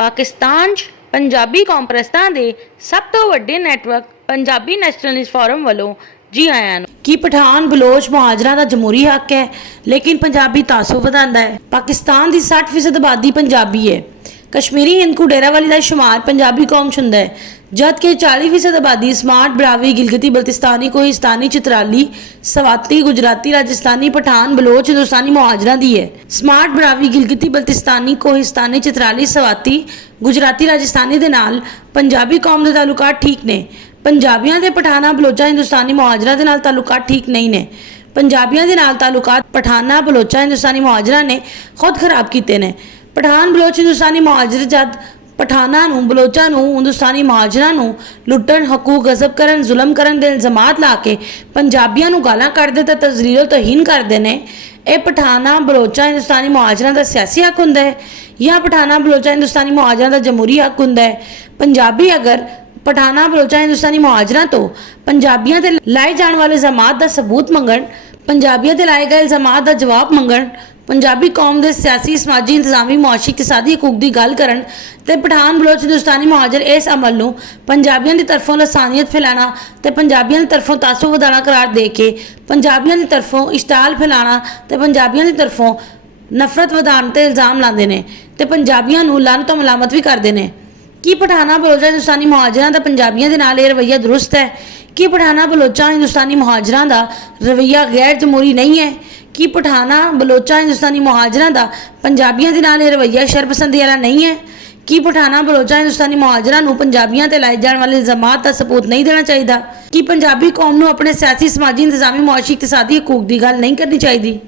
ਪਾਕਿਸਤਾਨ 'ਚ ਪੰਜਾਬੀ ਕੌਂਪਰਸਤਾਂ ਦੇ ਸਭ ਤੋਂ ਵੱਡੇ ਨੈਟਵਰਕ ਪੰਜਾਬੀ ਨੈਸ਼ਨਲਿਸਟ ਫੋਰਮ ਵੱਲੋਂ जी आया कि पठान बलोच मुहाजरा का जमहूरी हक है, लेकिन पंजाबी तासुब वधांदा है। पाकिस्तान की 60% आबादी पंजाबी है। कश्मीरी हिंदू डेरावाली का शुमार पंजाबी कौम च हुंदा है, जबकि 40% आबादी स्मार्ट, ब्रावी, गिलगिती बल्तिस्तानी, कोहिस्तानी, चित्राली, सवाती, गुजराती, राजस्थानी, पठान, बलोच, हिंदुस्तानी मुहाजरा दी है। स्मार्ट, ब्रावी, गिलगिती बल्तिस्तानी, कोहिस्तानी, चित्राली, सवाती, गुजराती, राजस्थानी दे नाल पंजाबी कौम के तालुकात ठीक ने। पंजाबियों के पठाना, बलोचा, हिंदुस्तानी मुहाजरा के नाल तालुकात ठीक नहीं ने। पंजाबियों के नाल तालुकात पठाना, बलोचा, हिंदुस्तानी मुहाजरा ने खुद खराब किए ने। पठान, बलोच, हिंदुस्तानी मुहाजर जद पठाना नूं, बलोचा नूं, हिंदुस्तानी मुहाजरा नूं लुट्टण, हकूक गज़ब करन, जुलम करन दे इल्ज़ामात ला के पंजाबियों नूं गालां कढदे ते तज़लील तौहीन करदे ने। ਇਹ पठाना, बलोचा, हिंदुस्तानी मुहाजरा का सियासी हक हुंदा है या पठाना, बलोचा, हिंदुस्तानी मुहाजरा का जमहूरी हक हुंदा है? पंजाबी अगर पठाना, बलोचा, हिंदुस्तानी मुहाजरा तो पंजाबियों ते लाए जाने वाले इल्ज़ामात का सबूत मंगण, पंजाबियों ते लाए गए इल्ज़ामात का जवाब मंगण, पंजाबी कौम के सियासी, समाजी, इंतजामी, मुआशी, इकतसादी हकूक की गल करन ते पठान, बलोच, हिंदुस्तानी मुहाजर इस अमल नूं पंजाबियों की तरफों लसानियत फैलाना ते पंजाबियों की तरफों तासुब वधाना करार दे के पंजाबियों की तरफों इश्ताल फैलाना ते पंजाबियों की तरफों नफरत वधाण ते इल्ज़ाम लाते हैं ते पंजाबियों नूं लानत मलामत भी करते हैं। कि पठाना, बलोचा, हिंदुस्तानी मुहाजरा का पंजाबियों के नाल रवैया दुरुस्त है? कि पठाना, बलोचा, हिंदुस्तानी मुहाजरा का रवैया गैर जमहूरी नहीं है? कि पठाना, बलोचा, हिंदुस्तानी मुहाजरा का पंजाबियों के नाल रवैया शरपसंदी वाला नहीं है? कि पठाना, बलोचा, हिंदुस्तानी मुहाजरा नूं पंजाबियों ते लाए जाने वाले इल्ज़ामात का सबूत नहीं देना चाहिए? कि पंजाबी कौम नूं अपने सियासी, समाजी, इंतजामी, मुआशी, इकतसादी हकूक की गल नहीं करनी चाहिए?